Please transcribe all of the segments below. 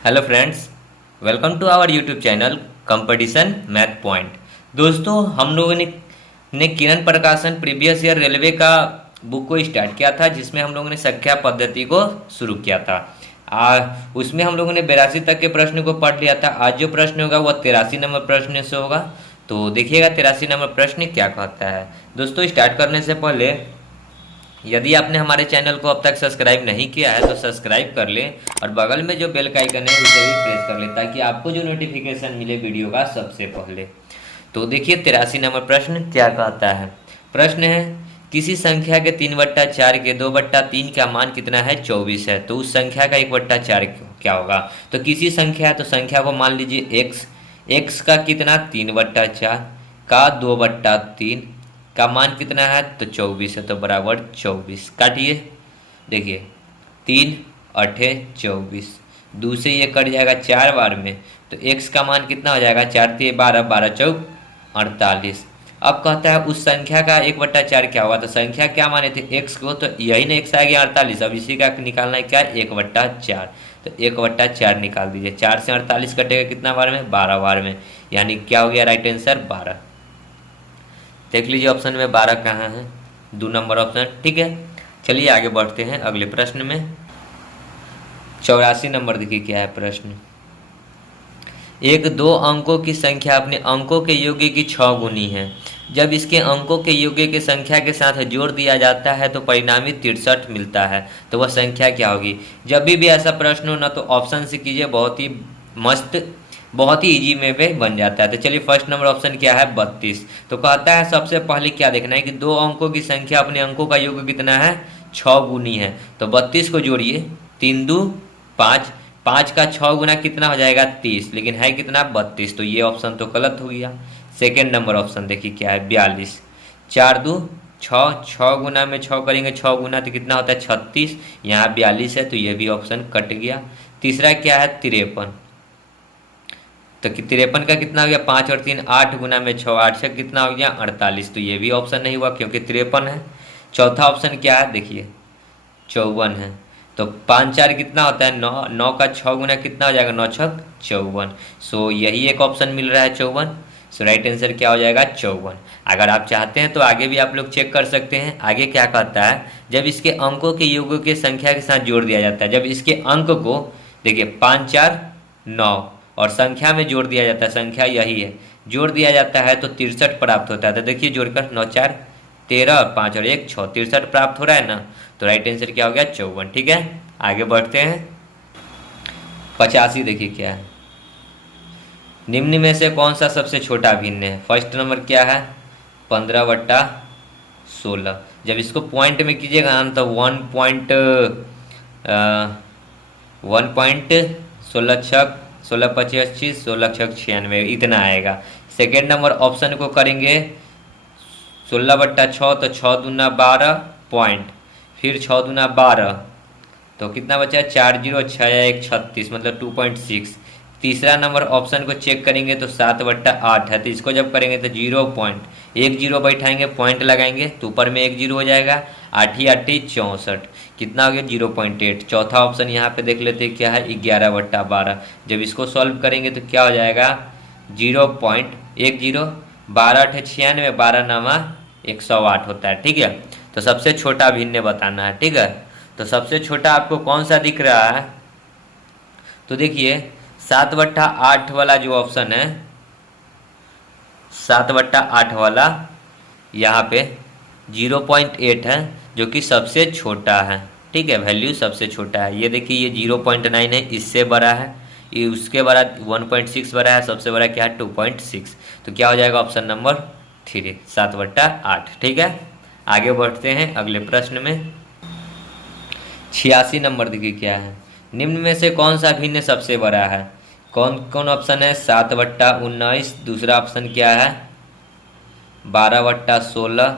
Hello friends, welcome to our YouTube channel competition math point. दोस्तों, हम लोगों ने Kiran Prakashan previous year railway का बुक को स्टार्ट किया था, जिसमें हम लोगों ने संख्या पद्धति को शुरू किया था। उसमें हम लोगों ने 82 तक के प्रश्न को पढ़ लिया था। आज जो प्रश्न होगा वह 83 नंबर प्रश्न से होगा। तो देखिएगा 83 नंबर प्रश्न क्या कहता है। दोस्तों, स्टार्ट करने से पहले यदि आपने हमारे चैनल को अब तक सब्सक्राइब नहीं किया है तो सब्सक्राइब कर लें और बगल में जो बेल का आइकन है उसे भी प्रेस कर लें, ताकि आपको जो नोटिफिकेशन मिले वीडियो का सबसे पहले। तो देखिए 83 नंबर प्रश्न क्या कहता है। प्रश्न है, किसी संख्या के 3/4 के 2/3 का मान कितना है? 24 है। तो उस संख्या का 1/4 क्या होगा? तो किसी संख्या है तो संख्या को मान लीजिए x। x का कितना? 3/4 का 2/3 का मान कितना है? तो 24 है, तो बराबर 24। काटिए, देखिए 3 अठे 24, 2 से ये कट जाएगा 4 बार में, तो x का मान कितना हो जाएगा? 4 3 12, 12 चौक 48। अब कहता है उस संख्या का 1/4 क्या होगा? तो संख्या क्या माने थे? x को, तो यही ना x आ गया 48। अब इसी का निकालना है क्या? 1/4। तो 1/4 निकाल दीजिए। 4 से 48 कटेगा कितना बार में? 12 बार में, यानी क्या हो गया राइट आंसर? 12। देख लीजिए ऑप्शन में 12 कहाँ है? 2 नंबर ऑप्शन। ठीक है, चलिए आगे बढ़ते हैं अगले प्रश्न में। 84 नंबर देखिए क्या है प्रश्न। एक दो अंकों की संख्या अपने अंकों के योग्य की 6 गुनी है। जब इसके अंकों के योग्य की संख्या के साथ जोड़ दिया जाता है तो परिणामी 63 मिलता है। तो वह संख्या क्या होगी? जब भी ऐसा प्रश्न हो ना तो ऑप्शन से कीजिए, बहुत ही मस्त, बहुत ही इजी में पे बन जाता है। तो चलिए फर्स्ट नंबर ऑप्शन क्या है? 32। तो कहता है सबसे पहले क्या देखना है कि दो अंकों की संख्या अपने अंकों का योग कितना है? 6 गुनी है। तो 32 को जोड़िए, 3 2 5, 5 का 6 गुना कितना हो जाएगा? 30, लेकिन है कितना? 32। तो ये ऑप्शन तो गलत हो गया। सेकेंड नंबर ऑप्शन देखिए क्या है? 42। 4 2 6, 6 गुना में 6 करेंगे, 6 गुना तो कितना होता है? 36। यहाँ 42 है, तो ये भी ऑप्शन कट गया। तीसरा क्या है? 53। तो 53 का कितना हो गया? 5 और 3 8 गुना में 6, 8 से कितना हो गया? 48। तो ये भी ऑप्शन नहीं हुआ क्योंकि 53 है। चौथा ऑप्शन क्या है? देखिए 54 है। तो 5 4 कितना होता है? 9, 9 का 6 गुना कितना हो जाएगा? 9 छक 54। सो यही एक ऑप्शन मिल रहा है 54। सो राइट आंसर क्या हो जाएगा? 54। अगर आप चाहते हैं तो आगे भी आप लोग चेक कर सकते हैं। आगे क्या कहता है? जब इसके अंकों के योगों की संख्या के साथ जोड़ दिया जाता है, जब इसके अंक को देखिए 5 4 9 और संख्या में जोड़ दिया जाता है, संख्या यही है, जोड़ दिया जाता है तो 63 प्राप्त होता है। तो देखिए जोड़कर 9 4 13 और 5 और 1 6, 63 प्राप्त हो रहा है ना। तो राइट आंसर क्या हो गया? 54। ठीक है, आगे बढ़ते हैं। 85 देखिए क्या है। निम्न में से कौन सा सबसे छोटा भिन्न है? फर्स्ट नंबर क्या है? 15/16। जब इसको पॉइंट में कीजिएगा ना तो 1.16 छक 16 25 16 छक 96 इतना आएगा। सेकेंड नंबर ऑप्शन को करेंगे 16/6, तो 6 दूना 12 पॉइंट, फिर 6 दूना 12, तो कितना बचा? 4 0 6 1 36, मतलब 2.6। तीसरा नंबर ऑप्शन को चेक करेंगे तो 7/8 है, तो इसको जब करेंगे तो 0 पॉइंट, एक जीरो बैठाएंगे, पॉइंट लगाएंगे तो ऊपर में एक जीरो हो जाएगा। 8 8 64, कितना हो गया? 0.8। चौथा ऑप्शन यहाँ पे देख लेते हैं क्या है? 11/12। जब इसको सॉल्व करेंगे तो क्या हो जाएगा? 0.10, 12 8 96, 12 नामा 108 होता है। ठीक है, तो सबसे छोटा भिन्न बताना है। ठीक है, तो सबसे छोटा आपको कौन सा दिख रहा है? तो देखिए 7/8 वाला जो ऑप्शन है, 7/8 वाला, यहाँ पे 0.8 है जो कि सबसे छोटा है। ठीक है, वैल्यू सबसे छोटा है। ये देखिए ये 0.9 है, इससे बड़ा है, ये उसके बड़ा 1.6 बड़ा है, सबसे बड़ा क्या है? 2.6। तो क्या हो जाएगा? Option number 3, 7/8। ठीक है, आगे बढ़ते हैं अगले प्रश्न में। 86 नंबर देखिए क्या है। निम्न में से कौन सा भिन्न सबसे बड़ा है? कौन कौन ऑप्शन है? 7/19, दूसरा ऑप्शन क्या है? 12/16,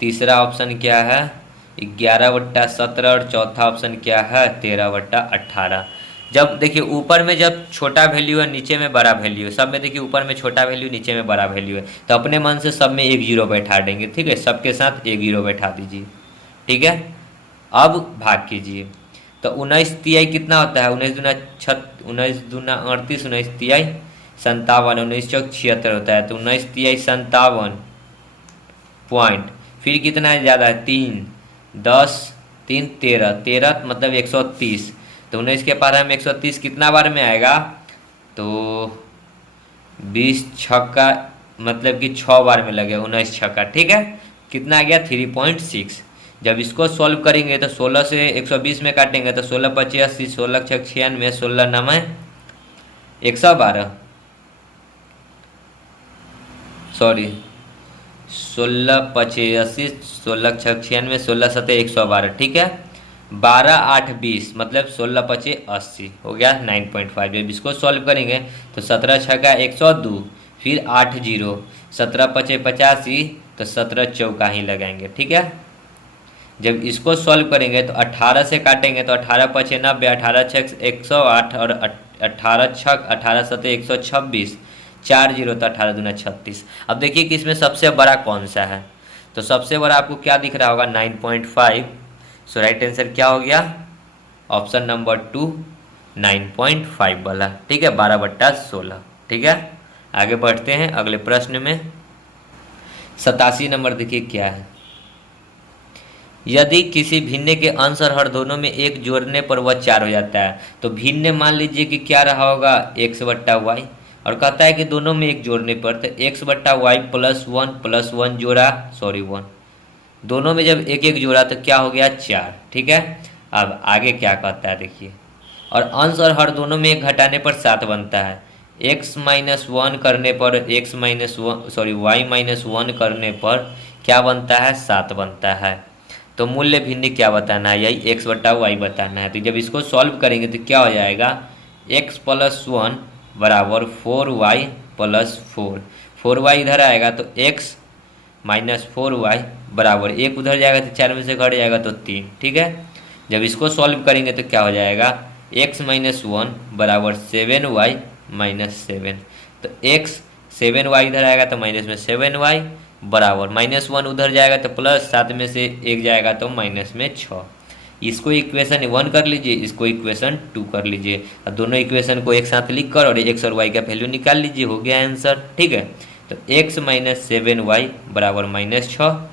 तीसरा ऑप्शन क्या है? 11/17 और चौथा ऑप्शन क्या है? 13/18। जब देखिए ऊपर में जब छोटा वैल्यू है, नीचे में बड़ा वैल्यू है, सब में देखिए ऊपर में छोटा वैल्यू, नीचे में बड़ा वैल्यू है, तो अपने मन से सब में एक जीरो बैठा देंगे। ठीक है, सबके साथ एक जीरो बैठा दीजिए। ठीक है, अब भाग कीजिए। तो 19 तिहाई कितना होता है, 19 दूना 38, 19 तिहाई 57, 19 चौक 76 होता है, तो 19 तिहाई 57 पॉइंट, फिर कितना है ज़्यादा है 3, 10, 3 13, 13 मतलब 130, तो 19 के पार हम 130 कितना बार में आएगा, तो 20 छक्का मतलब कि 6 बार में लगे 19 छक्का, ठीक है, कितना आ गया 3.6। जब इसको सॉल्व करेंगे तो 16 से 120 में काटेंगे तो 16 × 5 = 80, 16 × 6 = 96, 16 × 9 = 112, सॉरी 16 × 5 = 80, 16 × 6 = 96, 16 × 7 = 112, ठीक है, 12 8 20 मतलब 16 × 5 = 80 हो गया 9.5। जब इसको सॉल्व करेंगे तो 17 छक्का 102, फिर 8 0, 17 × 5 = 85, तो 17 चौका ही लगाएंगे, ठीक है। जब इसको सॉल्व करेंगे तो 18 से काटेंगे तो 18 × 5 = 90, 18 छक 108 और 18 छक 18 7 126, 4 0, तो 18 दूना 36। अब देखिए कि इसमें सबसे बड़ा कौन सा है, तो सबसे बड़ा आपको क्या दिख रहा होगा 9.5। सो राइट आंसर क्या हो गया, ऑप्शन नंबर 2 9.5 वाला, ठीक है, 12/16, ठीक है। आगे बढ़ते हैं अगले प्रश्न में। 87 नंबर देखिए क्या है, यदि किसी भिन्न के अंश और हर दोनों में एक जोड़ने पर वह 4 हो जाता है, तो भिन्न मान लीजिए कि क्या रहा होगा x/y, और कहता है कि दोनों में एक जोड़ने पर तो x/y +1 जोड़ा, सॉरी 1, दोनों में जब एक एक जोड़ा तो क्या हो गया 4, ठीक है। अब आगे क्या कहता है देखिए, और अंश और हर दोनों में एक घटाने पर 7 बनता है, y-1 करने पर y-1 करने पर क्या बनता है 7 बनता है। तो मूल्य भिन्न क्या बताना है, यही x/y बताना है। तो जब इसको सॉल्व करेंगे तो क्या हो जाएगा, x + 1 = 4y + 4, 4y इधर आएगा तो x - 4y बराबर 1 उधर जाएगा तो 4 में से घट जाएगा तो 3, ठीक है। जब इसको सॉल्व करेंगे तो क्या हो जाएगा, x - 1 = 7y - 7, तो x 7y इधर आएगा तो माइनस में 7y बराबर -1 उधर जाएगा तो प्लस, 7 में से 1 जाएगा तो माइनस में 6। इसको इक्वेशन 1 कर लीजिए, इसको इक्वेशन 2 कर लीजिए, और दोनों इक्वेशन को एक साथ लिख कर और x और y का वैल्यू निकाल लीजिए, हो गया आंसर, ठीक है। तो x - 7y बराबर -6,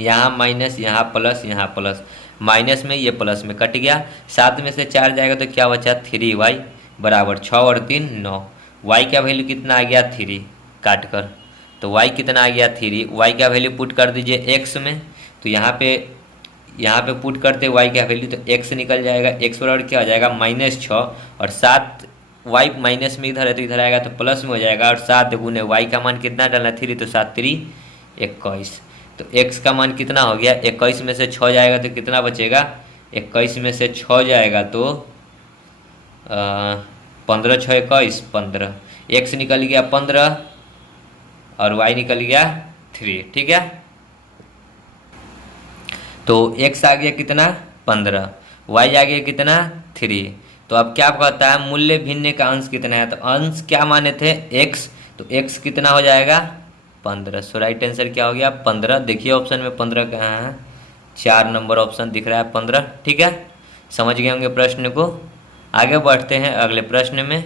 यहाँ माइनस, यहाँ प्लस, यहाँ प्लस, माइनस में ये प्लस में कट गया, 7 में से 4 जाएगा तो क्या बचा 3y बराबर 6 और 3 9, y का वैल्यू कितना आ गया 3 काट कर, तो y कितना आ गया 3, y का वैल्यू पुट कर दीजिए x में, तो यहाँ पे पुट करते y का वैल्यू तो x निकल जाएगा, x बराबर क्या हो जाएगा -6, और 7 y माइनस में इधर है तो इधर आएगा तो प्लस में हो जाएगा, और 7 गुने y का मान कितना डालना 3, तो 7 3 21, तो x का मान कितना हो गया 21 में से 6 जाएगा तो कितना बचेगा, 21 में से 6 जाएगा तो 15 6 21 15, x निकल गया 15 और y निकल गया 3, ठीक है। तो x आ गया कितना 15, y आ गया कितना 3, तो अब क्या कहता है मूल्य भिन्न का अंश कितना है, तो अंश क्या माने थे x, तो x कितना हो जाएगा 15। सो राइट आंसर क्या हो गया 15। देखिए ऑप्शन में 15 कहाँ है, 4 नंबर ऑप्शन दिख रहा है 15, ठीक है। समझ गए होंगे प्रश्न को। आगे बढ़ते हैं अगले प्रश्न में।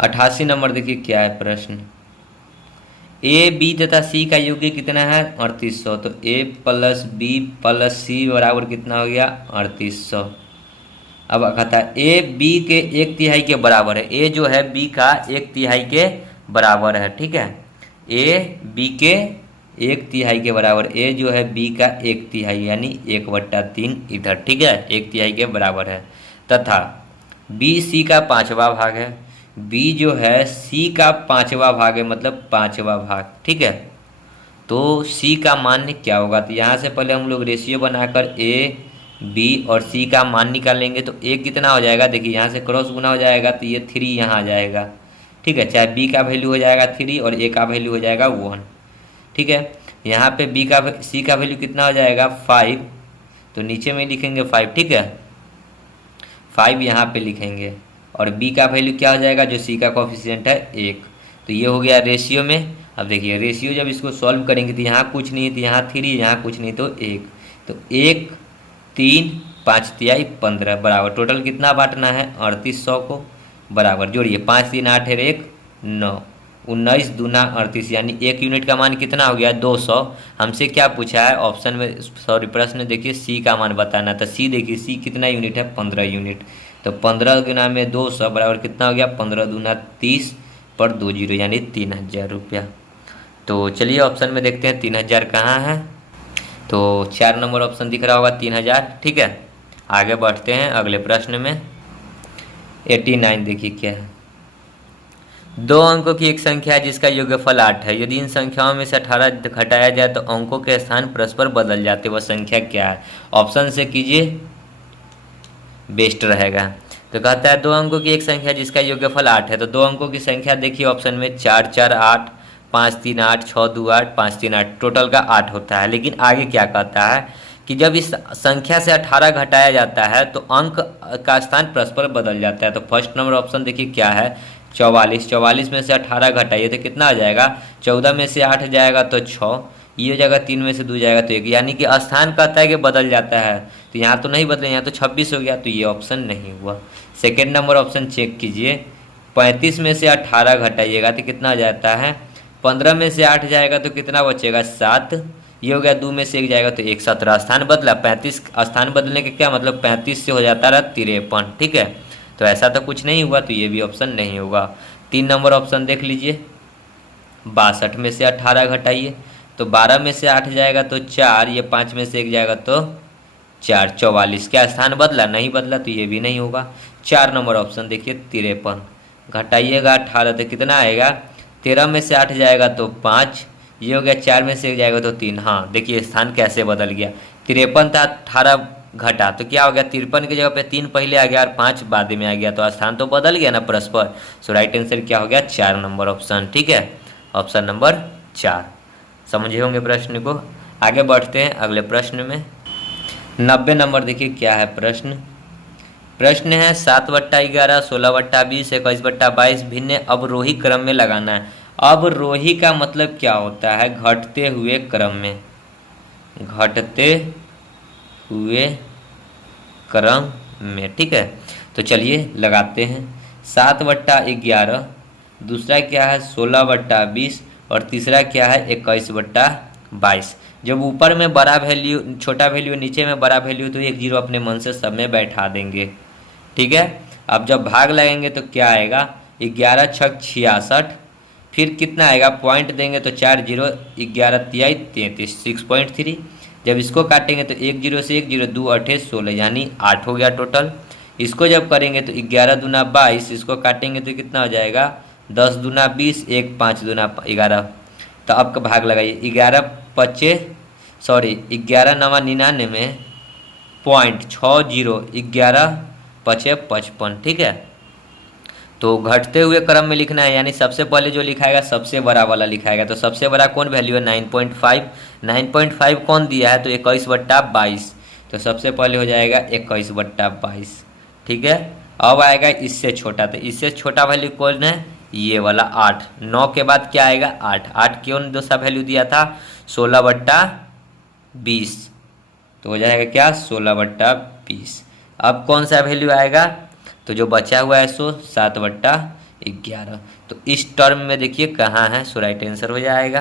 88 नंबर देखिए क्या है प्रश्न, ए बी तथा सी का योग कितना है 3800, तो a + b + c बराबर कितना हो गया 3800। अब कहता है ए बी के 1/3 के बराबर है, ए जो है b का 1/3 के बराबर है, ठीक है, ए बी के 1/3 के बराबर, ए जो है बी का 1/3 यानी 1/3 इधर, ठीक है, 1/3 के बराबर है, तथा बी सी का 5वां भाग है, बी जो है सी का 5वां भाग है मतलब 5वां भाग, ठीक है। तो सी का मान क्या होगा, तो यहाँ से पहले हम लोग रेशियो बनाकर ए बी और सी का मान निकालेंगे, तो ए कितना हो जाएगा, देखिए यहाँ से क्रॉस गुना हो जाएगा तो ये 3 यहाँ आ जाएगा, ठीक है, चाहे बी का वैल्यू हो जाएगा 3 और ए का वैल्यू हो जाएगा 1, ठीक है। यहाँ पे बी का सी का वैल्यू कितना हो जाएगा 5, तो नीचे में लिखेंगे 5, ठीक है, 5 यहाँ पे लिखेंगे, और b का वैल्यू क्या हो जाएगा जो c का कोफिशिएंट है 1, तो ये हो गया रेशियो में। अब देखिए रेशियो जब इसको सॉल्व करेंगे तो यहाँ कुछ नहीं तो यहाँ 3, यहाँ कुछ नहीं तो 1, तो 1 3 5 तिहाई 15 बराबर टोटल कितना बांटना है 3800 को बराबर जोड़िए 5 3 8 है 1 9 19 दूना 38 यानी 1 यूनिट का मान कितना हो गया 200। हमसे क्या पूछा है ऑप्शन में सॉरी प्रश्न देखिए सी का मान बताना था। सी देखिए सी कितना यूनिट है 15 यूनिट। तो 15 गुना में 200 बराबर कितना हो गया 15 दूना 30 पर 2 जीरो यानी 3000 रुपया। तो चलिए ऑप्शन में देखते हैं 3000 कहाँ है। तो 4 नंबर ऑप्शन दिख रहा होगा 3000। ठीक है आगे बढ़ते हैं अगले प्रश्न में। 89 देखिए क्या है। 2 अंकों की एक संख्या है जिसका योगफल 8 है। यदि इन संख्याओं में से 18 घटाया जाए तो अंकों के स्थान परस्पर बदल जाते, वह संख्या क्या है। ऑप्शन से कीजिए बेस्ट रहेगा। तो कहता है 2 अंकों की एक संख्या जिसका योगफल 8 है। तो 2 अंकों की संख्या देखिए ऑप्शन में 4 4 8 5 3 8 6 2 8 5 3 8 टोटल का 8 होता है। लेकिन आगे क्या कहता है कि जब इस संख्या से 18 घटाया जाता है तो अंक का स्थान परस्पर बदल जाता है। तो फर्स्ट नंबर ऑप्शन देखिए क्या है 44। 44 में से 18 घटाइए तो कितना आ जाएगा 14 में से 8 जाएगा तो 6, ये हो जाएगा 3 में से 2 जाएगा तो 1, यानी कि स्थान कहता है कि बदल जाता है। तो यहाँ तो नहीं बदले, यहाँ तो 26 हो गया तो ये ऑप्शन नहीं हुआ। सेकेंड नंबर ऑप्शन चेक कीजिए 35 में से 18 घटाइएगा तो कितना आ जाता है 15 में से 8 जाएगा तो कितना बचेगा 7, ये हो गया 2 में से 1 जाएगा तो 1 17 स्थान बदला। 35 स्थान बदलने के क्या मतलब 35 से हो जाता रहा 53। ठीक है तो ऐसा तो कुछ नहीं हुआ तो ये भी ऑप्शन नहीं होगा। 3 नंबर ऑप्शन देख लीजिए 62 में से 18 घटाइए तो 12 में से 8 जाएगा तो 4, ये 5 में से 1 जाएगा तो 4 44। क्या स्थान बदला नहीं बदला तो ये भी नहीं होगा। 4 नंबर ऑप्शन देखिए 53 घटाइएगा 18 तो कितना आएगा 13 में से 8 जाएगा तो 5, ये हो गया 4 में से 1 जाएगा तो 3। हाँ देखिए स्थान कैसे बदल गया 53 था 18 घटा तो क्या हो गया 53 की जगह पे 3 पहले आ गया और 5 बाद में आ गया तो स्थान तो बदल गया ना परस्पर। सो राइट आंसर क्या हो गया 4 नंबर ऑप्शन। ठीक है ऑप्शन नंबर 4। समझे होंगे प्रश्न को। आगे बढ़ते हैं अगले प्रश्न में। 90 नंबर देखिए क्या है प्रश्न। प्रश्न है 7/11 16/20 21/22 भिन्न अवरोही क्रम में लगाना है। अवरोही का मतलब क्या होता है घटते हुए क्रम में, घटते हुए क्रम में। ठीक है तो चलिए लगाते हैं 7/11, दूसरा क्या है 16/20 और तीसरा क्या है 21/22। जब ऊपर में बड़ा वैल्यू छोटा वैल्यू नीचे में बड़ा वैल्यू तो 1 जीरो अपने मन से सब में बैठा देंगे। ठीक है अब जब भाग लगेंगे तो क्या आएगा 11 छक 66, फिर कितना आएगा पॉइंट देंगे तो 4 जीरो 11 तिहाई 33 6.3। जब इसको काटेंगे तो 1 जीरो से 1 जीरो 2 8 16 यानी 8 हो गया टोटल। इसको जब करेंगे तो 11 दूना 22, इसको काटेंगे तो कितना हो जाएगा 10 दूना 20 1 5 दूना 11। तो अब का भाग लगाइए 11 9 99 पॉइंट 60 11 5 55। ठीक है तो घटते हुए क्रम में लिखना है यानी सबसे पहले जो लिखाएगा सबसे बड़ा वाला लिखाएगा। तो सबसे बड़ा कौन वैल्यू है 9.5, 9.5 कौन दिया है तो 21/22। तो सबसे पहले हो जाएगा 21/22। ठीक है अब आएगा इससे छोटा, तो इससे छोटा वैल्यू कौन है ये वाला 8। 9 के बाद क्या आएगा 8, 8 क्यों दूसरा वैल्यू दिया था 16/20 तो हो जाएगा क्या 16/20। अब कौन सा वैल्यू आएगा तो जो बचा हुआ है सो 7/11। तो इस टर्म में देखिए कहाँ है सो राइट आंसर हो जाएगा।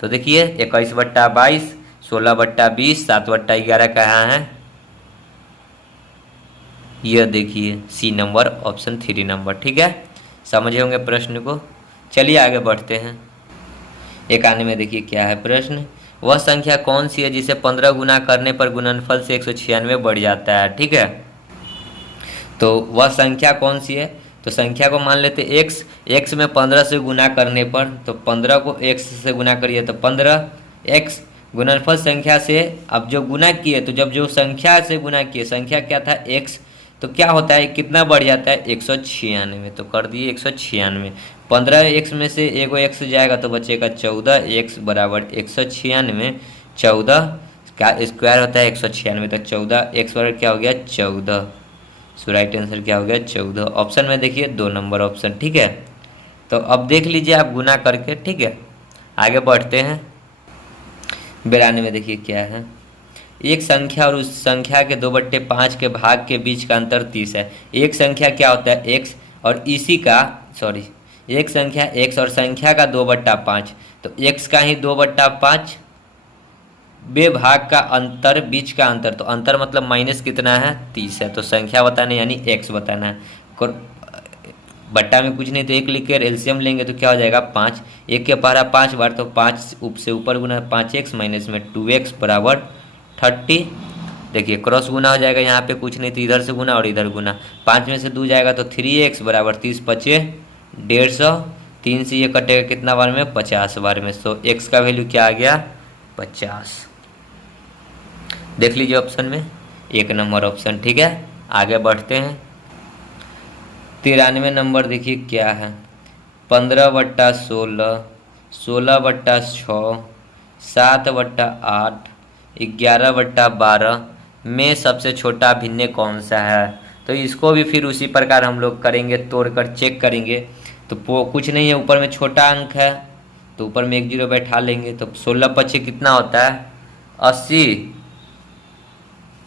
तो देखिए 21/22 16/20 7/11 कहाँ है यह देखिए सी नंबर ऑप्शन 3 नंबर। ठीक है समझे होंगे प्रश्न को। चलिए आगे बढ़ते हैं। 91 में देखिए क्या है प्रश्न। वह संख्या कौन सी है जिसे 15 गुना करने पर गुणनफल से 196 बढ़ जाता है। ठीक है तो वह संख्या कौन सी है तो संख्या को मान लेते x, x में 15 से गुना करने पर तो 15 को x से गुना करिए तो 15x गुणनफल संख्या से। अब जो गुना किए तो जब जो संख्या से गुना किए संख्या क्या था x तो क्या होता है कितना बढ़ जाता है 196। तो कर दिए 196, 15x में से एगो x जाएगा तो बचेगा 14x बराबर 196, 14 का स्क्वायर होता है 196 तो 14x बराबर क्या हो गया 14। सो राइट आंसर क्या हो गया 14। ऑप्शन में देखिए 2 नंबर ऑप्शन। ठीक है तो अब देख लीजिए आप गुना करके। ठीक है आगे बढ़ते हैं। 92 में देखिए क्या है। एक संख्या और उस संख्या के 2/5 के भाग के बीच का अंतर 30 है। एक संख्या क्या होता है x, और इसी का सॉरी एक संख्या x और संख्या का 2/5, तो x का ही 2/5 बे भाग का अंतर, बीच का अंतर, तो अंतर मतलब माइनस कितना है 30 है। तो संख्या बताना यानी x बताना है। बट्टा में कुछ नहीं तो एक लिख कर एलसीएम लेंगे तो क्या हो जाएगा 5। एक के पहरा 5 बार तो 5 से ऊपर गुना 5x माइनस में 2x बराबर 30। देखिए क्रॉस गुना हो जाएगा, यहाँ पे कुछ नहीं तो इधर से गुना और इधर गुना, 5 में से 2 जाएगा तो 3x बराबर 30 पचे 150। 3 से ये कटेगा कितना बार में 50 बार में। तो x का वैल्यू क्या आ गया 50। देख लीजिए ऑप्शन में 1 नंबर ऑप्शन। ठीक है, आगे बढ़ते हैं। 93 नंबर देखिए क्या है, 15/16, 16/6, 7/8, 11/12 में सबसे छोटा भिन्न कौन सा है। तो इसको भी फिर उसी प्रकार हम लोग करेंगे, तोड़कर चेक करेंगे। तो कुछ नहीं है, ऊपर में छोटा अंक है तो ऊपर में 1 जीरो बैठा लेंगे। तो 16/5 कितना होता है 80,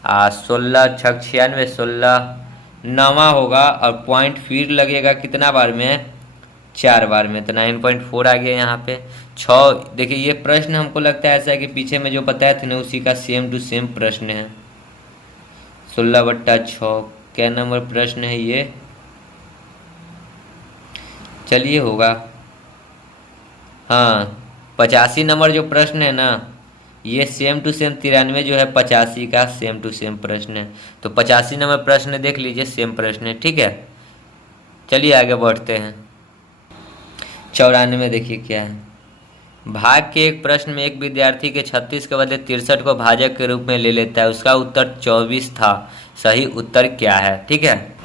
16×6 = 96, 16 9वां होगा और पॉइंट फिर लगेगा कितना बार में 4 बार में, तो 9.4 आ गया यहाँ पे। 6 देखिए ये प्रश्न हमको लगता है ऐसा है कि पीछे में जो बताया था ना उसी का सेम टू सेम प्रश्न है। 16/6 क्या नंबर प्रश्न है ये, चलिए होगा हाँ 85 नंबर जो प्रश्न है ना, ये सेम टू सेम 93 जो है 85 का सेम टू सेम प्रश्न है। तो 85 नंबर प्रश्न देख लीजिए, सेम प्रश्न है। ठीक है, चलिए आगे बढ़ते हैं। 94 देखिए क्या है, भाग के एक प्रश्न में एक विद्यार्थी के 36 के बदले 63 को भाजक के रूप में ले लेता है, उसका उत्तर 24 था, सही उत्तर क्या है। ठीक है,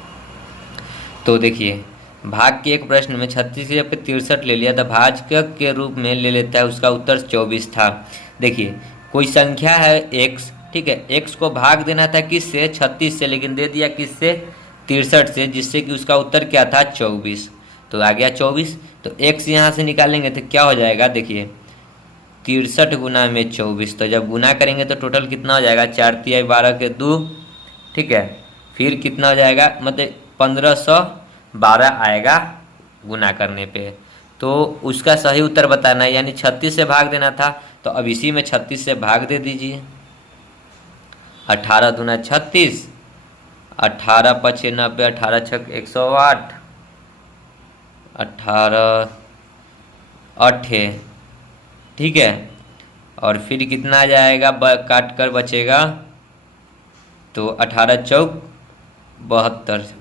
तो देखिए भाग के एक प्रश्न में 36 जब 63 ले लिया तो भाजक के रूप में ले लेता है, उसका उत्तर 24 था। देखिए कोई संख्या है x, ठीक है, x को भाग देना था किससे 36 से, लेकिन दे दिया किससे 63 से, जिससे कि उसका उत्तर क्या था 24। तो आ गया 24। तो x यहाँ से निकालेंगे तो क्या हो जाएगा, देखिए 63 गुना में 24, तो जब गुना करेंगे तो टोटल कितना हो जाएगा 4 × 12 के 2, ठीक है, फिर कितना हो जाएगा मतलब 1512 आएगा गुना करने पे। तो उसका सही उत्तर बताना है, यानी 36 से भाग देना था, तो अब इसी में 36 से भाग दे दीजिए। 18 दूना 36, 18 × 5 = 90, 18 × 6 = 108, 18 8, ठीक है, और फिर कितना आ जाएगा काट कर बचेगा तो 18 × 4 = 72।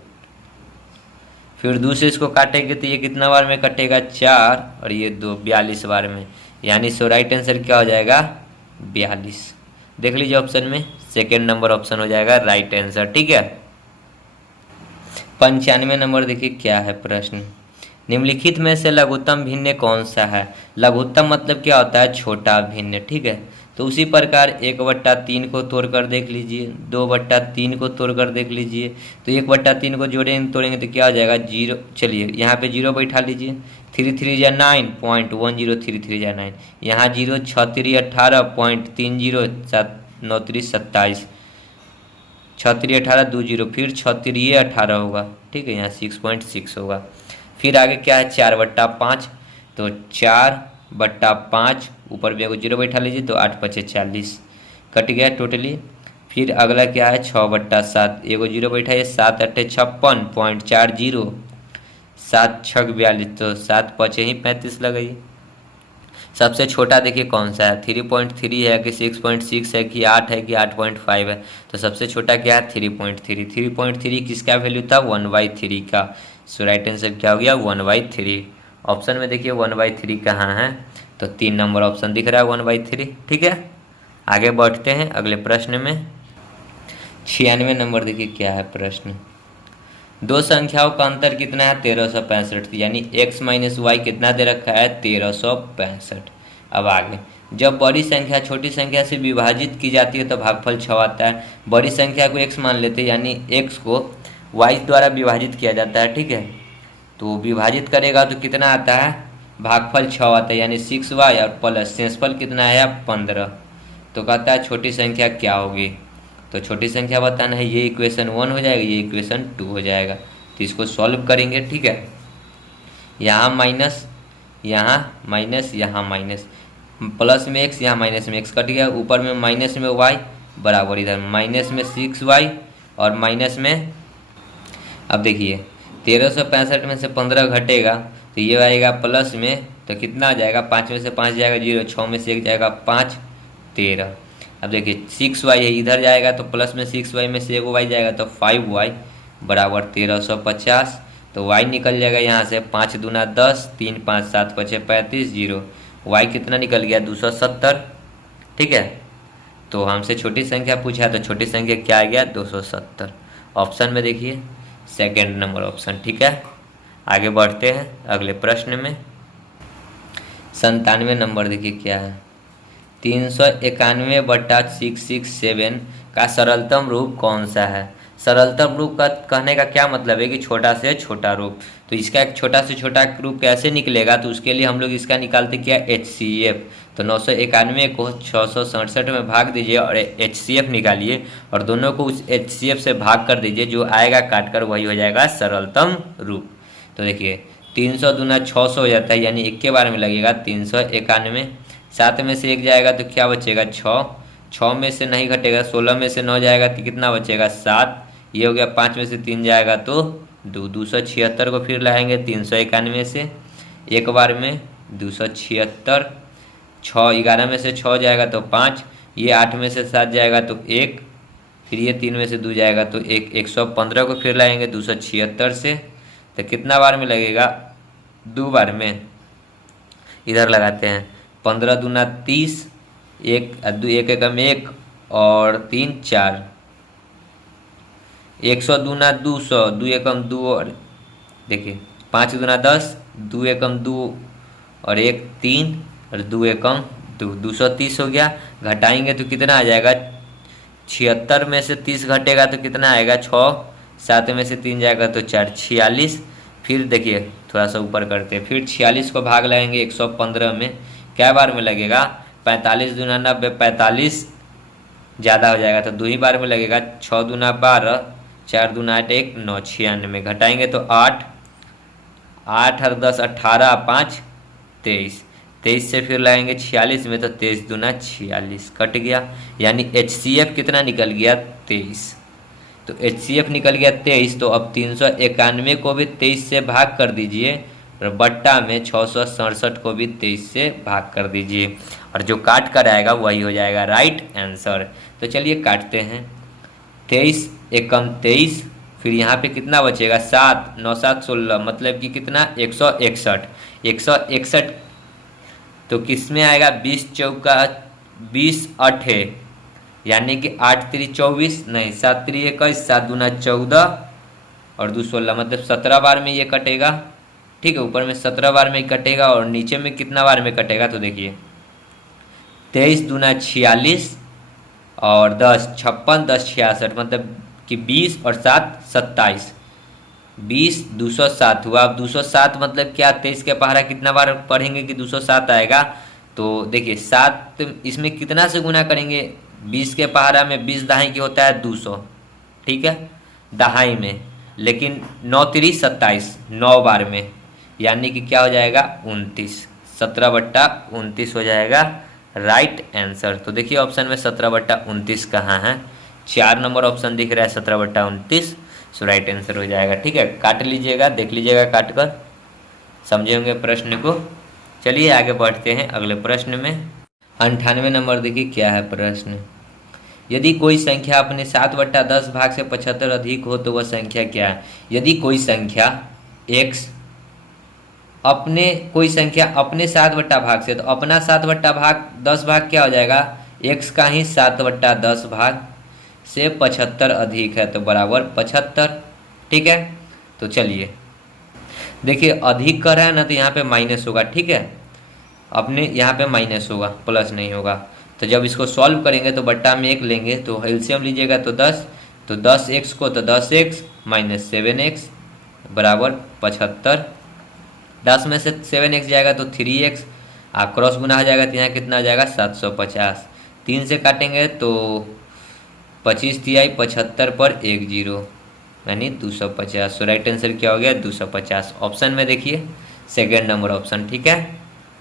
फिर दूसरे इसको काटेंगे तो ये कितना बार में कटेगा 4 और ये 2 42 बार में, यानी सो राइट आंसर क्या हो जाएगा 42। देख लीजिए ऑप्शन में सेकेंड नंबर ऑप्शन हो जाएगा राइट आंसर। ठीक है, 95 नंबर देखिए क्या है प्रश्न, निम्नलिखित में से लघुत्तम भिन्न कौन सा है। लघुत्तम मतलब क्या होता है छोटा भिन्न। ठीक है, तो उसी प्रकार 1/3 को तोड़कर देख लीजिए, 2/3 को तोड़कर देख लीजिए। तो 1/3 को जोड़ेंगे तोड़ेंगे तो क्या हो जाएगा 0। चलिए यहाँ पे 0 बैठा लीजिए, 3 3 = 9, 0.10, 3 3 = 9, यहाँ 0, 6 3 = 18, 0.30, 7 9 3 27, 6 3 18, 2 0, फिर 6 3 18 होगा। ठीक है, यहाँ 6.6 होगा। फिर आगे क्या है 4/5, तो 4/5 ऊपर भी एगो 0 बैठा लीजिए तो 8 × 5 = 40, कट गया टोटली। फिर अगला क्या है 6/7, एगो 0 बैठा है 7 8 56, 0.40, 7 6 42, तो 7 5 ही 35 लगाइए। सबसे छोटा देखिए कौन सा है, 3.3 है कि 6.6 है कि 8 है कि 8.5 है। तो सबसे छोटा क्या है 3.3। 3.3 किसका वैल्यू था 1/3 का। सो राइट आंसर क्या हो गया 1/3। ऑप्शन में देखिए 1/3 कहाँ है, तो 3 नंबर ऑप्शन दिख रहा है 1/3। ठीक है, आगे बढ़ते हैं अगले प्रश्न में। 96 नंबर देखिए क्या है प्रश्न, दो संख्याओं का अंतर कितना है 1365, यानी x - y कितना दे रखा है 1365। अब आगे जब बड़ी संख्या छोटी संख्या से विभाजित की जाती है तो भागफल 6 आता है। बड़ी संख्या को x मान लेते हैं, यानी x को y द्वारा विभाजित किया जाता है। ठीक है, तो विभाजित करेगा तो कितना आता है भागफल 6 आता है, यानी 6y और प्लस शेषफल कितना आया 15। तो कहता है छोटी संख्या क्या होगी, तो छोटी संख्या बताना है, ये इक्वेशन 1 हो जाएगा, ये इक्वेशन 2 हो जाएगा। तो इसको सॉल्व करेंगे, ठीक है। यहाँ माइनस, यहाँ माइनस, यहाँ माइनस, प्लस में x, यहाँ माइनस में x कट गया, ऊपर में माइनस में y बराबर इधर माइनस में 6y और माइनस में, अब देखिए 1365 में से 15 घटेगा तो ये आएगा प्लस में, तो कितना आ जाएगा, 5 में से 5 जाएगा 0, 6 में से 1 जाएगा 5, 13। अब देखिए 6y है, इधर जाएगा तो प्लस में 6y में से 1y जाएगा तो 5y बराबर 1350। तो y निकल जाएगा यहाँ से, 5 दूना 10, 3 5 7 5 35, 0, y कितना निकल गया 270, ठीक है। तो हमसे छोटी संख्या पूछा तो छोटी संख्या क्या आ गया 270, ऑप्शन में देखिए सेकेंड नंबर ऑप्शन, ठीक है। आगे बढ़ते हैं अगले प्रश्न में। 97 नंबर देखिए क्या है, 391/667 का सरलतम रूप कौन सा है। सरलतम रूप का कहने का क्या मतलब है कि छोटा से छोटा रूप। तो इसका एक छोटा से छोटा रूप कैसे निकलेगा, तो उसके लिए हम लोग इसका निकालते क्या HCF। तो 991 को 667 में भाग दीजिए और HCF निकालिए और दोनों को उस HCF से भाग कर दीजिए, जो आएगा काट कर वही हो जाएगा सरलतम रूप। तो देखिए 300 दूना 600 हो जाता है, यानी 1 के बारे में लगेगा 391, 7 में से 1 जाएगा तो क्या बचेगा 6, 6 में से नहीं घटेगा, 16 में से 9 जाएगा तो कितना बचेगा 7, ये हो गया, 5 में से 3 जाएगा तो 276 को फिर लाएंगे 391 से, एक बार में 276, 6 11 में से 6 जाएगा तो 5, ये 8 में से 7 जाएगा तो 1, फिर ये 3 में से 2 जाएगा तो 1, 115 को फिर लाएंगे 276 से, तो कितना बार में लगेगा 2 बार में, इधर लगाते हैं 15 दूना 30, 1 एकम 1 और 3 4, 100 दूना 200, 2 एकम 2 और देखिए 5 दूना 10, 2 एकम 2 और 1 3 और 2 एकम 2, 230 हो गया। घटाएंगे तो कितना आ जाएगा, 76 में से 30 घटेगा तो कितना आएगा 6, 7 में से 3 जाएगा तो 4, 46। फिर देखिए थोड़ा सा ऊपर करते हैं, फिर 46 को भाग लगाएंगे 115 में, क्या बार में लगेगा 45 दूना 90, 45 ज़्यादा हो जाएगा तो 2 ही बार में लगेगा, 6 दूना 12, 4 दूना 8 1 9, 96 घटाएंगे तो 8, 8 और 10 18, 5 23, 23 से फिर लगाएंगे 46 में तो 23 दूना 46 कट गया, यानी HCF कितना निकल गया 23। तो HCF निकल गया 23। तो अब 391 को भी 23 से भाग कर दीजिए और बट्टा में 667 को भी 23 से भाग कर दीजिए और जो काट कर आएगा वही हो जाएगा राइट आंसर। तो चलिए काटते हैं, 23 एकम 23, फिर यहाँ पे कितना बचेगा 7, 9 7 16, मतलब कि कितना 161, 161 तो किस में आएगा 20 चौका 20 8, यानी कि 8 3 24, नहीं 7 3 21, 7 दूना 14 और 2 16, मतलब 17 बार में ये कटेगा, ठीक है। ऊपर में 17 बार में कटेगा और नीचे में कितना बार में कटेगा, तो देखिए 23 दूना 46 और 10 56, 10 66, मतलब कि 20 और 7 27, 20 207 हुआ। अब 207 मतलब क्या, 23 के पहाड़ा कितना बार पढ़ेंगे कि 207 आएगा, तो देखिए 7 इसमें कितना से गुना करेंगे, 20 के पहाड़ा में 20 दहाई की होता है 200, ठीक है दहाई में, लेकिन 9 3 27, 9 बार में, यानी कि क्या हो जाएगा 29, 17/29 हो जाएगा राइट आंसर। तो देखिए ऑप्शन में 17/29 कहाँ है, 4 नंबर ऑप्शन दिख रहा है 17/29, सो राइट आंसर हो जाएगा, ठीक है। काट लीजिएगा, देख लीजिएगा काट कर, समझे होंगे प्रश्न को। चलिए आगे बढ़ते हैं अगले प्रश्न में। 98 नंबर देखिए क्या है प्रश्न, यदि कोई संख्या अपने 7/10 भाग से 75 अधिक हो तो वह संख्या क्या है। यदि कोई संख्या x कोई संख्या अपने 7 भाग से, तो अपना 7/10 भाग क्या हो जाएगा, x का ही 7/10 भाग से 75 अधिक है तो बराबर 75, ठीक है। तो चलिए देखिए अधिक कर रहा है ना, तो यहाँ पे माइनस होगा, ठीक है, अपने यहाँ पे माइनस होगा, प्लस नहीं होगा। तो जब इसको सॉल्व करेंगे तो बट्टा में 1 लेंगे, तो एलसीएम लीजिएगा तो 10, तो 10x को तो 10x माइनस 7x बराबर 75, 10 में से 7x जाएगा तो 3x, आप क्रॉस गुना हो जाएगा तो यहाँ कितना हो जाएगा 750, 3 से काटेंगे तो 25 तिहाई 75 पर 1 जीरो यानी 250। सो राइट आंसर क्या हो गया 250। ऑप्शन में देखिए सेकेंड नंबर ऑप्शन। ठीक है,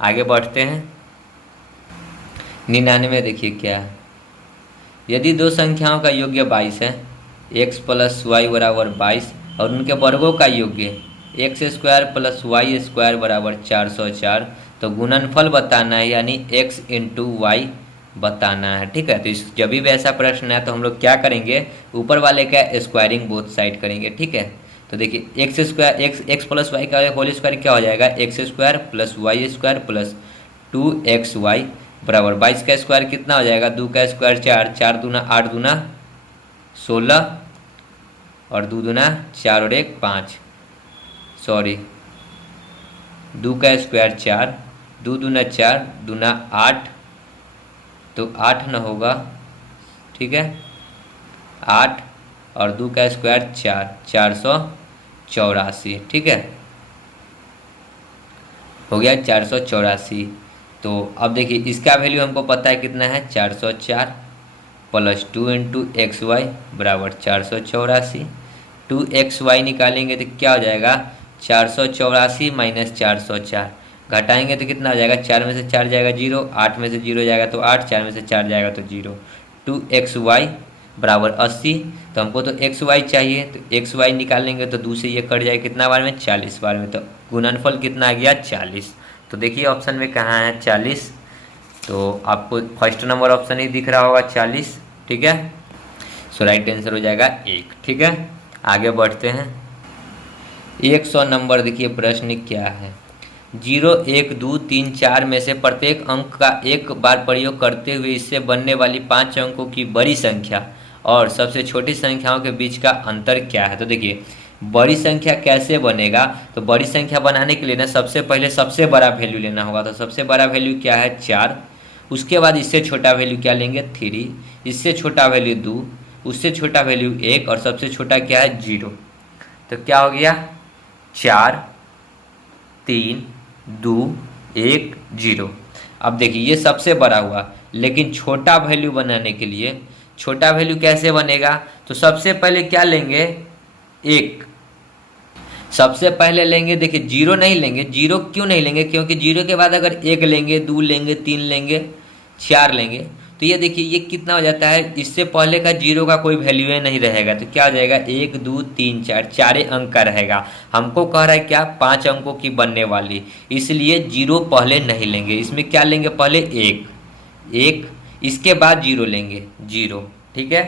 आगे बढ़ते हैं। 99 देखिए क्या है। यदि दो संख्याओं का योग्य 22 है, x प्लस वाई बराबर 22 और उनके वर्गों का योग्य x square plus y square बराबर 404, तो गुणनफल बताना है यानी x इंटू वाई बताना है। ठीक है, तो इस जब भी ऐसा प्रश्न है तो हम लोग क्या करेंगे, ऊपर वाले का स्क्वायरिंग बोथ साइड करेंगे। ठीक है, तो देखिए x square x plus y का होल स्क्वायर क्या हो जाएगा, x square plus y square plus 2xy बराबर 22 का स्क्वायर कितना हो जाएगा, 2 का स्क्वायर 4, 4 दूना 8 दूना 16 और 2 दूना 4 और 1 5, सॉरी 2 का स्क्वायर 4, 2 दूना 4 दूना 8, तो 8 न होगा। ठीक है, 8 और 2 का स्क्वायर 4, 484। ठीक है, हो गया 484। तो अब देखिए इसका वैल्यू हमको पता है कितना है, 404 प्लस 2 इंटू एक्स वाई बराबर 484। 2xy निकालेंगे तो क्या हो जाएगा, 484 माइनस 404, घटाएंगे तो कितना हो जाएगा, 4 में से 4 जाएगा 0, 8 में से 0 जाएगा तो 8, 4 में से 4 जाएगा तो 0। 2xy बराबर 80, तो हमको तो xy चाहिए, तो xy निकालेंगे तो 2 से ये कट जाएगा कितना बार में, 40 बार में, तो गुणनफल कितना आ गया 40। तो देखिए ऑप्शन में कहाँ है 40, तो आपको फर्स्ट नंबर ऑप्शन ही दिख रहा होगा 40। ठीक है, सो राइट आंसर हो जाएगा 1। ठीक है, आगे बढ़ते हैं। 100 नंबर देखिए प्रश्न क्या है। 0 1 2 3 4 में से प्रत्येक अंक का एक बार प्रयोग करते हुए इससे बनने वाली 5 अंकों की बड़ी संख्या और सबसे छोटी संख्याओं के बीच का अंतर क्या है। तो देखिए बड़ी संख्या कैसे बनेगा, तो बड़ी संख्या बनाने के लिए ना सबसे पहले सबसे बड़ा वैल्यू लेना होगा। तो सबसे बड़ा वैल्यू क्या है 4, उसके बाद इससे छोटा वैल्यू क्या लेंगे 3, इससे छोटा वैल्यू 2, उससे छोटा वैल्यू 1 और सबसे छोटा क्या है 0। तो क्या हो गया 4 3 2 1 0। अब देखिए ये सबसे बड़ा हुआ, लेकिन छोटा वैल्यू बनाने के लिए छोटा वैल्यू कैसे बनेगा, तो सबसे पहले क्या लेंगे 1, सबसे पहले लेंगे। देखिए 0 नहीं लेंगे, 0 क्यों नहीं लेंगे, क्योंकि 0 के बाद अगर 1 लेंगे 2 लेंगे 3 लेंगे 4 लेंगे तो ये देखिए ये कितना हो जाता है, इससे पहले का 0 का कोई वैल्यू नहीं रहेगा। तो क्या हो जाएगा 1 2 3 4, 4 अंक का रहेगा। हमको कह रहा है क्या 5 अंकों की बनने वाली, इसलिए 0 पहले नहीं लेंगे। इसमें क्या लेंगे पहले 1, इसके बाद 0 लेंगे 0। ठीक है,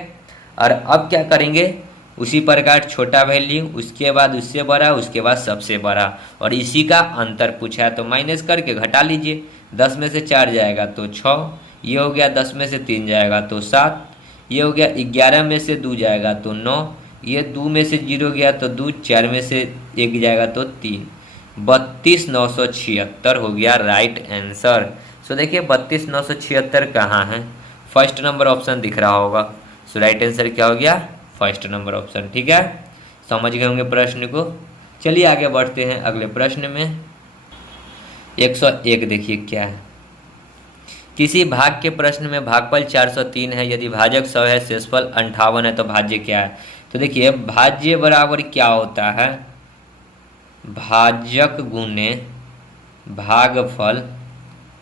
और अब क्या करेंगे उसी प्रकार छोटा वैल्यू, उसके बाद उससे बड़ा, उसके बाद सबसे बड़ा, और इसी का अंतर पूछा है तो माइनस करके घटा लीजिए। 10 में से 4 जाएगा तो 6, ये हो गया 10 में से 3 जाएगा तो 7, ये हो गया 11 में से 2 जाएगा तो 9, ये 2 में से 0 गया तो 2, 4 में से 1 जाएगा तो 3, 32,976 हो गया राइट आंसर। सो देखिए 32,976 कहाँ है, फर्स्ट नंबर ऑप्शन दिख रहा होगा। सो राइट आंसर क्या हो गया फर्स्ट नंबर ऑप्शन। ठीक है, समझ गए होंगे प्रश्न को। चलिए आगे बढ़ते हैं अगले प्रश्न में। 101 देखिए क्या है। किसी भाग के प्रश्न में भागफल 403 है, यदि भाजक 100 है, शेषफल 58 है, तो भाज्य क्या है। तो देखिए भाज्य बराबर क्या होता है, भाजक गुने भागफल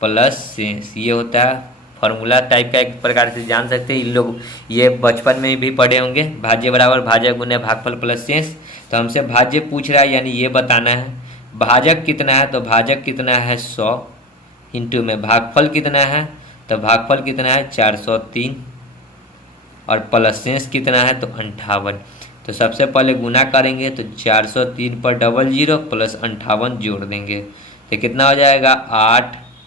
प्लस शेष, ये होता है फॉर्मूला टाइप का, एक प्रकार से जान सकते हैं इन लोग, ये बचपन में भी पढ़े होंगे। भाज्य बराबर भाजक गुने भागफल प्लस शेष। तो हमसे भाज्य पूछ रहा है यानी ये बताना है। भाजक कितना है, तो भाजक कितना है 100, इंटू में भागफल कितना है, तो भागफल कितना है 403, और प्लस शेष कितना है तो 58। तो सबसे पहले गुना करेंगे तो 403 पर 00 प्लस 58 जोड़ देंगे तो कितना हो जाएगा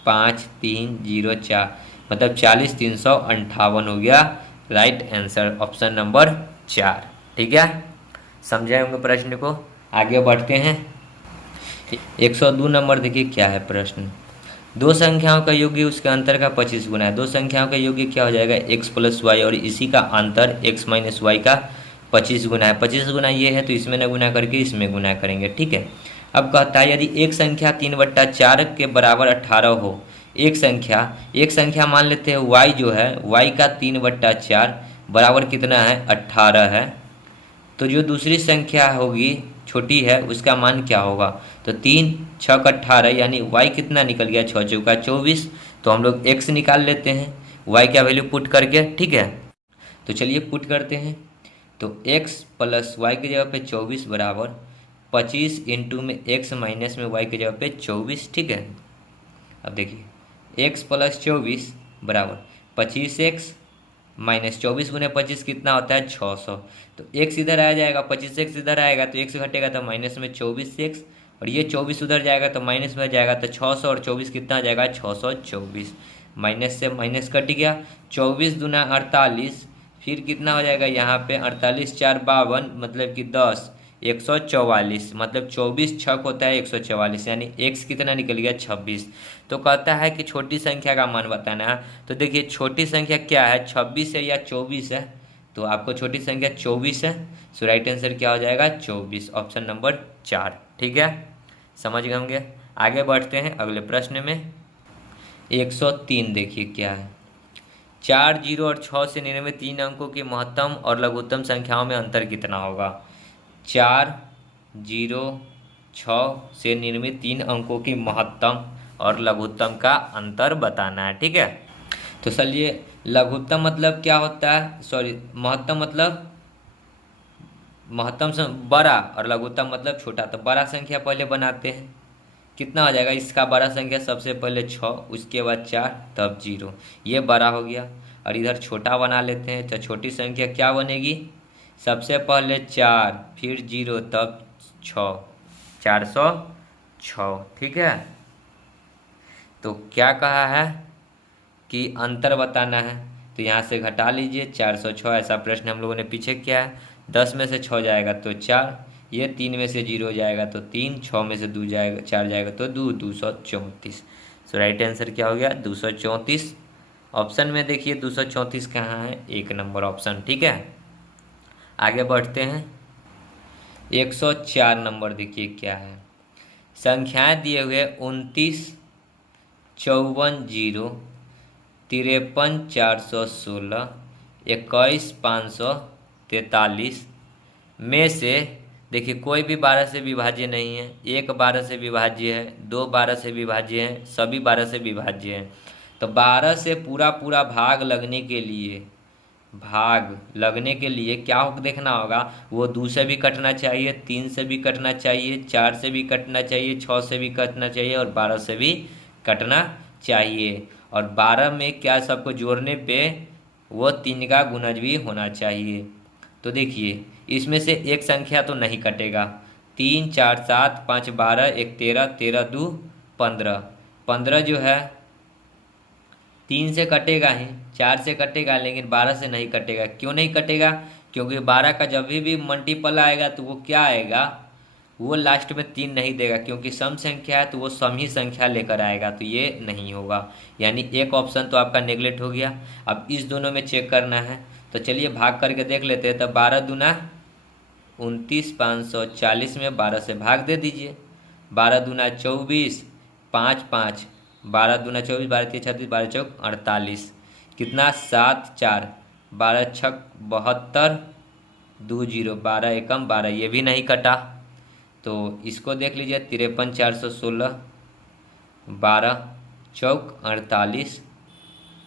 85304, मतलब 40,358 हो गया राइट आंसर, ऑप्शन नंबर 4। ठीक है, समझे होंगे प्रश्न को। आगे बढ़ते हैं। 102 नंबर देखिए क्या है प्रश्न। दो संख्याओं का योग्य उसके अंतर का 25 गुना है। दो संख्याओं का योग्य क्या हो जाएगा x प्लस वाई, और इसी का अंतर x माइनस वाई का 25 गुना है। 25 गुना ये है तो इसमें न गुना करके इसमें गुना करेंगे। ठीक है, अब कहता है यदि एक संख्या 3/4 के बराबर 18 हो, एक संख्या मान लेते हैं y जो है, y का 3/4 बराबर कितना है 18 है। तो जो दूसरी संख्या होगी छोटी है उसका मान क्या होगा, तो 3×6 = 18 यानी y कितना निकल गया 6×4 = 24। तो हम लोग x निकाल लेते हैं y का वैल्यू पुट करके, ठीक है। तो चलिए पुट करते हैं। तो x प्लस वाई की जगह पे 24 बराबर 25 इंटू में x माइनस में y की जगह पे 24, ठीक है। अब देखिए x प्लस 24 बराबर 25x माइनस 24 × 25 कितना होता है 600। तो x इधर आ जाएगा, 25x इधर आएगा तो x घटेगा तो माइनस में 24x, और ये 24 उधर जाएगा तो माइनस में जाएगा तो 600 और 24 कितना आ जाएगा 624। माइनस से माइनस कट गया, 24 दूना 48, फिर कितना हो जाएगा यहाँ पे 48×4 = 52 मतलब कि 10 144, मतलब 24 छक होता है 144, यानी x कितना निकल गया 26। तो कहता है कि छोटी संख्या का मान बताना है। तो देखिए छोटी संख्या क्या है 26 है या 24 है, तो आपको छोटी संख्या 24 है। सो राइट आंसर क्या हो जाएगा 24, ऑप्शन नंबर 4, ठीक है। समझ गए होंगे। आगे बढ़ते हैं अगले प्रश्न में। 103 देखिए क्या है। 4 0 और 6 से निर्मित 3 अंकों की महत्तम और लघुत्तम संख्याओं में अंतर कितना होगा। 4 0 6 से निर्मित 3 अंकों की महत्तम और लघुत्तम का अंतर बताना है, ठीक है। तो चलिए लघुत्तम मतलब क्या होता है, सॉरी महत्तम मतलब महत्तम से बड़ा और लघुत्तम मतलब छोटा। तो बड़ा संख्या पहले बनाते हैं, कितना हो जाएगा इसका बड़ा संख्या सबसे पहले 6, उसके बाद 4 तब 0, ये बड़ा हो गया। और इधर छोटा बना लेते हैं, तो छोटी संख्या क्या बनेगी, सबसे पहले 4 फिर 0 तब 6, 406, ठीक है। तो क्या कहा है कि अंतर बताना है, तो यहाँ से घटा लीजिए 406, ऐसा प्रश्न हम लोगों ने पीछे किया है। 10 में से 6 जाएगा तो 4, ये 3 में से 0 जाएगा तो 3, 6 में से 2 जाएगा 4 जाएगा तो 2, 234। सो राइट आंसर क्या हो गया 234। ऑप्शन में देखिए 234 कहाँ है, 1 नंबर ऑप्शन, ठीक है। आगे बढ़ते हैं। 104 नंबर देखिए क्या है। संख्याएं दिए हुए 29 54 0 53 416 21 543 में से देखिए कोई भी 12 से विभाज्य नहीं है, 1 12 से विभाज्य है, 2 12 से विभाज्य है, सभी 12 से विभाज्य हैं। तो 12 से पूरा पूरा भाग लगने के लिए क्या देखना होगा, वो 2 से भी कटना चाहिए, 3 से भी कटना चाहिए, 4 से भी कटना चाहिए, 6 से भी कटना चाहिए और 12 से भी कटना चाहिए। और 12 में क्या सबको जोड़ने पे वो 3 का गुणज भी होना चाहिए। तो देखिए इसमें से एक संख्या तो नहीं कटेगा, 3 4 7 5 12 1 13, 13 2 15, 15 जो है 3 से कटेगा ही, 4 से कटेगा, लेकिन 12 से नहीं कटेगा। क्यों नहीं कटेगा, क्योंकि 12 का जब भी मल्टीपल आएगा तो वो क्या आएगा, वो लास्ट में 3 नहीं देगा, क्योंकि सम संख्या है तो वो सम ही संख्या लेकर आएगा, तो ये नहीं होगा। यानी एक ऑप्शन तो आपका नेगलेक्ट हो गया। अब इस दोनों में चेक करना है, तो चलिए भाग करके देख लेते हैं। तो 12 दूना 29 540 में 12 से भाग दे दीजिए। 12 दूना 24 5 5, 12 दूना 24, 12 3 36, 12 चौक 48, कितना 7 4, 12 छक 72, 2 0, 12 एकम 12, ये भी नहीं कटा। तो इसको देख लीजिए 53 416, 12 चौक 48,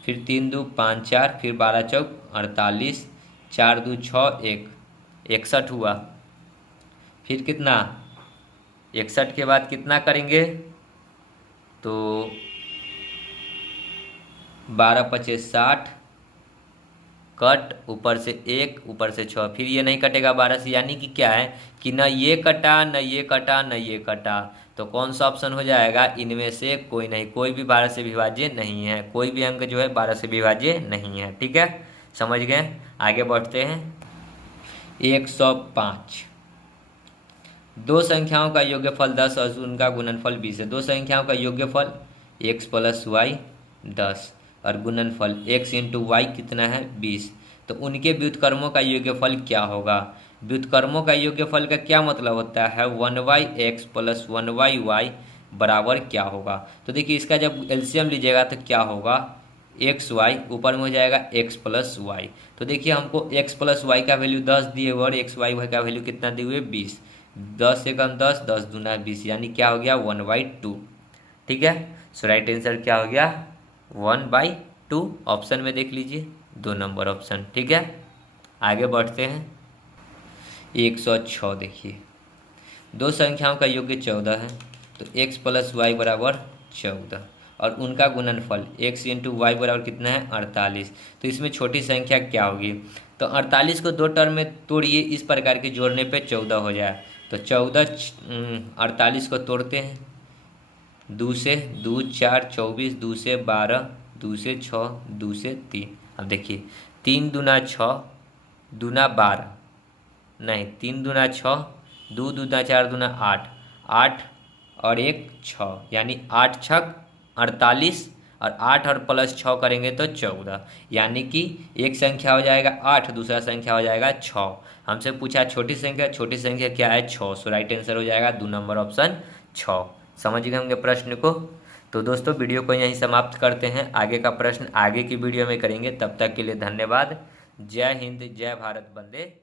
फिर 3 2 5 4, फिर 12 चौक 48, 4 2 6 1, 61 हुआ। फिर कितना 61 के बाद कितना करेंगे, तो 12 5 60, कट ऊपर से 1 ऊपर से 6, फिर ये नहीं कटेगा 12 से, यानी कि क्या है कि न ये कटा न ये कटा न ये कटा। तो कौन सा ऑप्शन हो जाएगा, इनमें से कोई नहीं, कोई भी 12 से विभाज्य नहीं है, कोई भी अंक जो है 12 से विभाज्य नहीं है, ठीक है। समझ गए। आगे बढ़ते हैं। 105, दो संख्याओं का योग्यफल 10 और उनका गुणनफल 20 है। दो संख्याओं का योग्यफल x + y 10 और गुणनफल x × y कितना है 20। तो उनके व्युत्क्रमों का योग्यफल क्या होगा। व्युत्क्रमों का योग्यफल का क्या मतलब होता है, 1/x + 1/y बराबर क्या होगा। तो देखिए इसका जब एलसीएम लीजिएगा तो क्या होगा, एक्स वाई ऊपर में हो जाएगा एक्स प्लस वाई। तो देखिए हमको एक्स प्लस वाई का वैल्यू 10 दिए हुए और एक्स वाई का वैल्यू कितना दिए हुए 20। 10 एकम 10, 10 दूना 20, यानी क्या हो गया 1/2। ठीक है, सो राइट आंसर क्या हो गया 1/2। ऑप्शन में देख लीजिए 2 नंबर ऑप्शन। ठीक है, आगे बढ़ते हैं। 106 देखिए, दो संख्याओं का योग्य 14 है, तो x प्लस वाई बराबर 14 और उनका गुणनफल x इंटू वाई बराबर कितना है 48। तो इसमें छोटी संख्या क्या होगी, तो 48 को दो टर्म में तोड़िए, इस प्रकार के जोड़ने पे 14 हो जाए। तो 48 को तोड़ते हैं, 2 से 2 4, 24, 2 से 12, 2 से 6, 2 से 3। अब देखिए 3 दूना 6, दूना 12, नहीं 3 दूना 6, 2 दूना 4, दूना 8, 8 और 1 6, यानी 8 छक 48 और 8 और प्लस 6 करेंगे तो 14, यानी कि एक संख्या हो जाएगा 8, दूसरा संख्या हो जाएगा 6। हमसे पूछा छोटी संख्या क्या है 6, सो राइट आंसर हो जाएगा 2 नंबर ऑप्शन 6। समझ गए होंगे प्रश्न को। तो दोस्तों वीडियो को यहीं समाप्त करते हैं, आगे का प्रश्न आगे की वीडियो में करेंगे। तब तक के लिए धन्यवाद। जय हिंद, जय भारत, वंदे